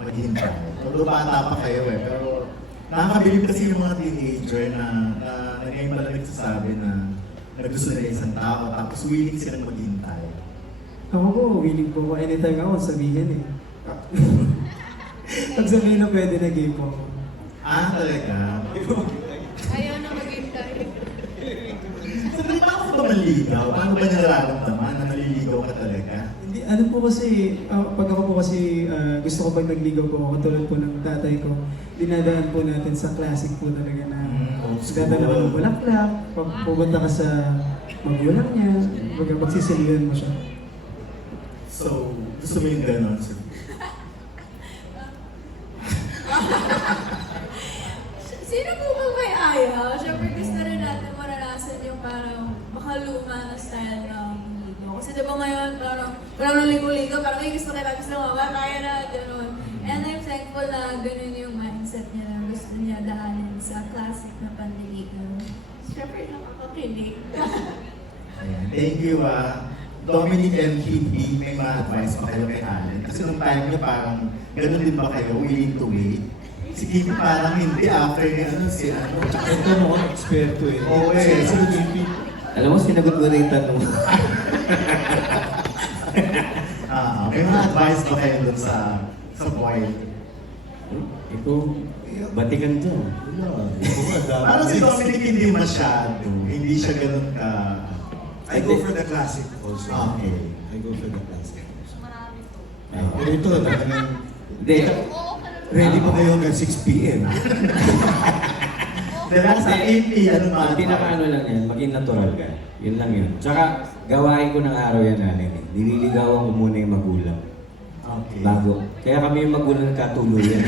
maghintay. Although bata pa kayo pero nakakabilib kasi yung mga teenager na ngayon pala nagsasabi na gusto nila isang tao, tapos willing silang maghintay. Ako po, willing po ko. Anytime ako, sabihin eh. Pag sabihin na pwede na gay po ako. Talaga? Ayaw na maghintay. Sabi, paano ka ba manligaw? Paano ba nararamdaman na naliligaw ka talaga? Hindi, ano po kasi, pag ako po kasi gusto ko pag nagligaw po ako, tulad po ng tatay ko, dinadaan po natin sa classic po talaga na dadala ka ng bulaklak, pag pupunta ka sa magulang niya, magsisilihan mo siya. So, gusto mo yung gano'n? Sino po ba may ayaw? Siyempre gusto rin natin maranasan yung parang makaluma na style ng ligo. Kasi diba ngayon parang nang ligo-ligo, parang may gusto mo ba? Kaya na, gano'n. And I'm thankful na gano'n yung mindset niya na gusto niya daanin sa classic na panliligaw. Siyempre nakakakilig. Ayan. Thank you, Dominic and Kitty, may mga advice pa kayo kay Allen? Kasi nung time niyo parang gano'n din ba kayo, willing to wait? Si Kitty parang hindi, after niya, Ito mo, eksperto eh. Oo eh. Si Kitty. Alam mo, sinagot ko na yung tanong. May mga advice ba kayo dun sa boy? Ito, batikan dyan. Parang si Dominic hindi masyado, hindi siya gano'n ka... I go for the classic also. Okay. I go for the classic also. Marami po. Pero ito, talagang Hindi. ready pa kayo hanggang 6 p.m. Diba sa 8 ano mga Ang pinakaano lang yan, maging natural ka. Yun lang yun. Tsaka, gawain ko ng araw yan natin eh. Nililigawan ko muna yung magulang. Okay. Bago. Kaya kami yung magulang katuluyan.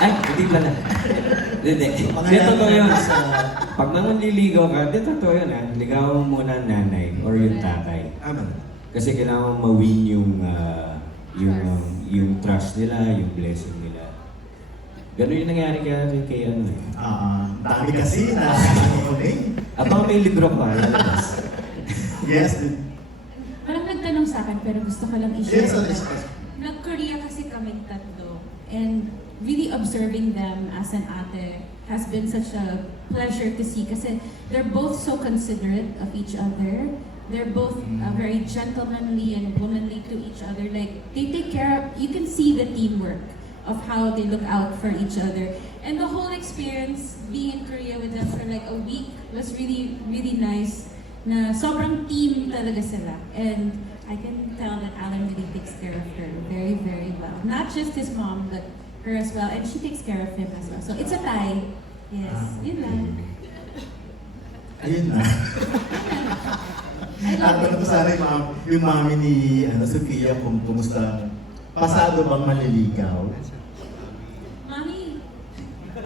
Ay, hindi pala. Hindi. Hindi, totoo yun. Pag mangliligaw ka, hindi totoo yun ha. Ligawan mo muna ang nanay or yung tatay. Ama. Kasi kailangan mo ma-win yung trust nila, yung blessing nila. Ganun yung nangyari kay ano eh. Dami kasi na ano eh. Abang may libro pa, lalabas. Yes. Parang nagtanong sa akin pero gusto ko lang i-share. Yes, yes. Nag-Korea kasi kaming tatlo and really observing them as an ate has been such a pleasure to see kasi they're both so considerate of each other. They're both very gentlemanly and womanly to each other. Like, they take care of, you can see the teamwork of how they look out for each other. And the whole experience, being in Korea with them for like a week was really, really nice. Na sobrang team talaga sila. And I can tell that Alan really takes care of her very, very well. Not just his mom, but her as well. And she takes care of him as well. So it's a tie. Yes, yun lang. Ayun na. I At love ano it. ko sana yung mami ni Sofia kung kumusta. Pasado bang maliligaw? Mommy,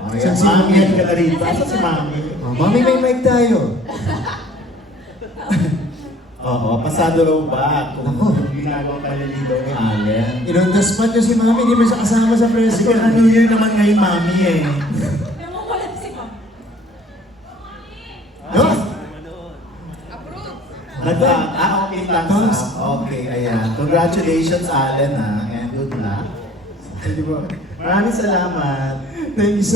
Oh, yan. Mami yan ka na rin. Basta si mami. Mami, may mic tayo. Oo, pasado raw ba kung ginagawa paliligaw ni Allen? On the spot nyo si Mami, hindi mo siya kasama sa press Kasi con. New Year naman ngayon, mami eh. ewan ko lang si mom. No? Okay, thanks. Okay, ayan. Congratulations, Allen, and good luck. Hindi ba? Maraming salamat. Thank you so